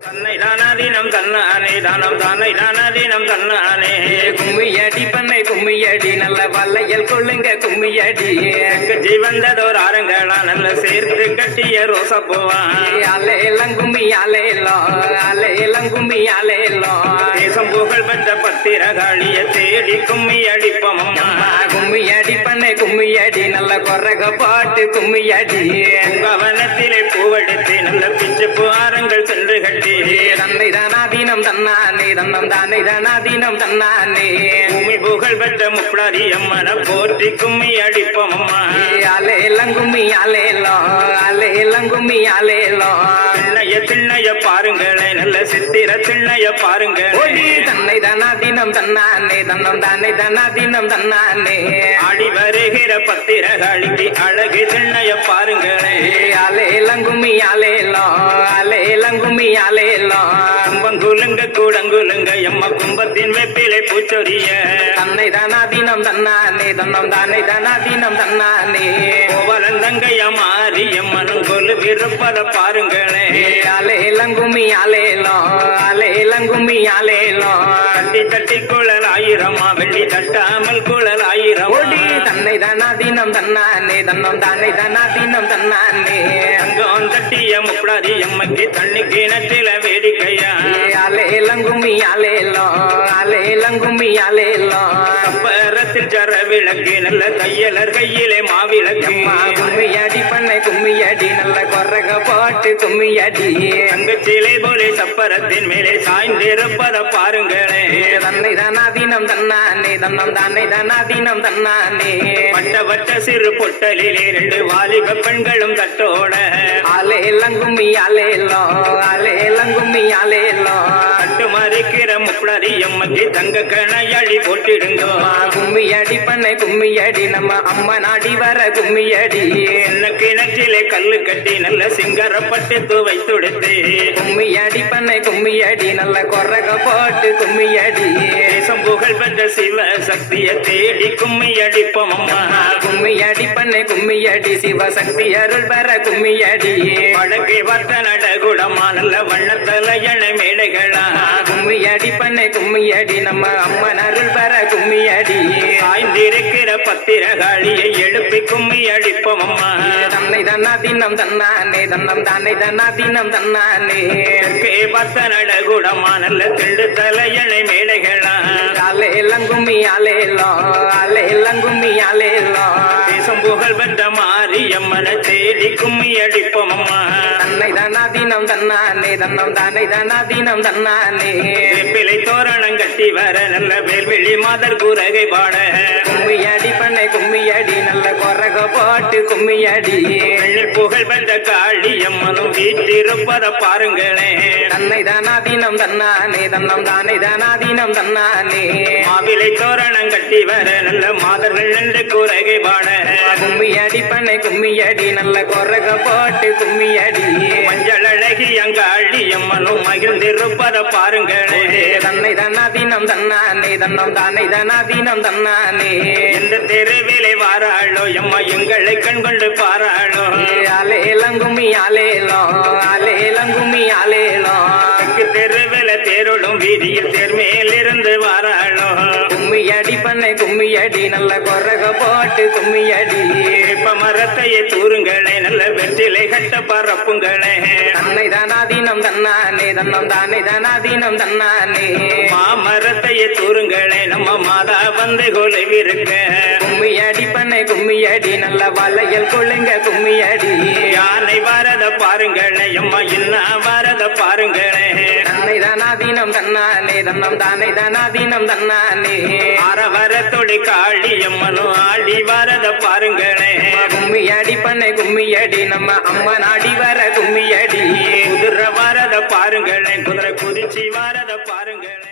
தன்னை தானாதீனம் தன்னானே தானம் தானை தானாதீனம் தன்னானே கும்மியடி பண்ணை கும்மியடி நல்ல வல்லையல் கொள்ளுங்க கும்மியடி ஜீவந்ததோர் ஆரங்களா நல்ல சேர்த்து கட்டிய ரோசப்பூவான் அலையெல்லாம் கும்மி அலையெல்லாம் கும்மி அலையெல்லாம் தேசம் புகழ் பெற்ற பத்திரகாளிய தேடி கும்மி அடிப்போம் கும்மியடி பண்ணை கும்மியடி நல்ல கொரக பாட்டு கும்மியடி கவனத்திலே பூவெடுத்து நல்ல பிச்சு புகாரங்கள் சென்று கட்டி தன்னை தானாதீனம் தன்னானே தன்னம் தானே தானாதீனம் தன்னானே பூமி புகழ் பெற்ற முப்படாரி அம்மன போற்றி கும்மி அடிப்போம் அம்மா அலையெல்லாம் கும்மி அலையெல்லாம் கும்மி அலையெல்லாம் திண்ணைய பாருங்களே நல்ல சித்திர திண்ணைய பாருங்க தன்னை தானாதீனம் தன்னானே தன்னம் தானே தானாதீனம் தன்னானே ஆடி வருகிற பத்திரகாளிக்கு அழகு திண்ணைய பாருங்களே அலையெல்லாம் கும்மி அலையெல்லாம் கும்மி அலையெல்லாம் கும்பங்குலுங்க கூடங்குலுங்க எம்ம கும்பத்தின் வெப்பிலை பூச்சொரிய தன்னை தானாதீனம் தன்னானே தன்னம் தானே தானாதீனம் தன்னானே கோவலந்தங்கைய மாறி எம்மனும் கொலு விருப்பத பாருங்களே அலையெல்லாம் கும்மி அலையெல்லாம் கும்மி அலையெல்லாம் தட்டி தட்டி குழல் ஆயிரமா வெள்ளி தட்டாமல் குழல் ஆயிரம் தன்னை தானாதீனம் தன்னானே தன்னம் தானே தானாதீனம் தன்னானே அங்கம் தட்டிய முப்படாரி எம்மக்கு தண்ணி கிணற்றில வேடிக்கையா அலையெல்லாம் கும்மி அலையெல்லாம் கும்மி அலையெல்லாம் கப்பரத்தில் ஜர விளக்கு நல்ல தையலர் கையிலே மாவிளக்கு கும்மியடி பண்ணை கும்மியடி நல்ல கொரக பாட்டு கும்மியடி அங்கு சிலை போலே சப்பரத்தின் மேலே சாய்ந்திருப்பத பாருங்களே தன்னை தானாதீனம் தன்னானே தன்னம் தானே தானாதீனம் தன்னானே வட்ட வட்ட சிறு பொட்டலிலே 2 வாலிப பெண்களும் தட்டோட அலையெல்லாம் கும்மி அலையெல்லாம் கும்மி அலையெல்லாம் தட்டு மறிக்கிற முப்படாரி எம்மக்கு தங்க கணையாளி போட்டிடுங்க கும்மியடி பண்ணை கும்மியடி நம்ம அம்மா நாடி வர கும்மியடி என்ன கிணற்றிலே கல்லு கட்டி நல்ல சிங்கரப்பட்டு துவைத்துடுத்து கும்மியடி பண்ணை கும்மியடி நல்ல கொரக போட்டு கும்மியடி தேசம் புகழ் பெற்ற சிவ சக்திய தேடி கும்மி அடிப்போம் அம்மா கும்மியடி பண்ணை கும்மியடி சிவசக்தி அருள் பெற கும்மியடி வடக்கே வர்த்த நடகுடமா நல்ல வண்ணத்தலையண மேடைகளா கும்மியடி பண்ணை கும்மியடி நம்ம அம்மன் அருள் பெற கும்மியடி சாய்ந்திருக்கிற பத்திரகாளியை எழுப்பி கும்மி அடிப்போம் அம்மா தன்னை தானாதீனம் தன்னானே தன்னம் தானே தானாதீனம் தன்னானே வர்த்த நடகுடமா நல்ல திண்டு தலையணை மேடைகளா அலையெல்லாம் கும்மி அலையெல்லாம் கும்மி அலையெல்லாம் தேசம் புகழ் பெற்ற மாறி அம்மன தேடி கும்மி அடிப்போம் அம்மா தன்னை தானாதீனம் தன்னானே தன்னம் தானே தானாதீனம் தன்னானே பிள்ளை தோரணம் கட்டி வர நல்ல வேல்விழி மாதர் கூரகை பாட கும்மியடி பண்ணை கும்மியடி நல்ல கொரக பாட்டு கும்மியடி புகழ் பெற்ற காளி அம்மனும் வீட்டிருப்பத பாருங்களே தன்னை தானாதீனம் தன்னானே தன்னம் தானே தானாதீனம் தன்னானே மாவிலை தோரணம் கட்டி வர நல்ல மாதர்கள் நின்று கூரகை பாட கும்மியடி பண்ணை கும்மியடி நல்ல கொரக பாட்டு கும்மியடி மஞ்சள் அழகி அங்காளி அம்மனும் மகிழ்ந்திருப்பத பாருங்களே தன்னை தானாதீனம் தன்னானே தன்னம் தானே தானாதீனம் தன்னானே இந்த தெருவிலை வாராளோ எம்மா எங்களை கண்கொண்டு பாராளோ அலையெல்லாம் கும்மி அலையெல்லாம் கும்மி அலையெல்லாம் தெருவில தேரோடும் வீதியில் தேர்மேலிருந்து வாராளோ கும்மியடி பண்ணை கும்மியடி நல்ல கொரக பாட்டு கும்மியடி இப்ப மரத்தையே தூருங்களே நல்ல வெற்றிலை கட்ட பரப்புங்களே தன்னை தானாதீனம் தன்னானே தன்னம் தானே தானாதீனம் தன்னானே மாமரத்தையே தூருங்களே நம்ம மாதா வந்து கொலைவிருக்க கும்மியடி பண்ணை கும்மியடி நல்ல வலையல் கொள்ளுங்க கும்மியடி யானை வரத பாருங்களே அம்மா என்ன வரத பாருங்களே தன்னை தானாதீனம் தன்னானே தன்னம் தானே தானாதீனம் தன்னானே அரவரத்தொடி காளி அம்மனும் ஆடி வரத பாருங்களே கும்மியடி பண்ணை கும்மியடி நம்ம அம்மா நாடி வர கும்மியடி குதிரை வரத பாருங்களே குதிரை குதிச்சு வரத பாருங்களே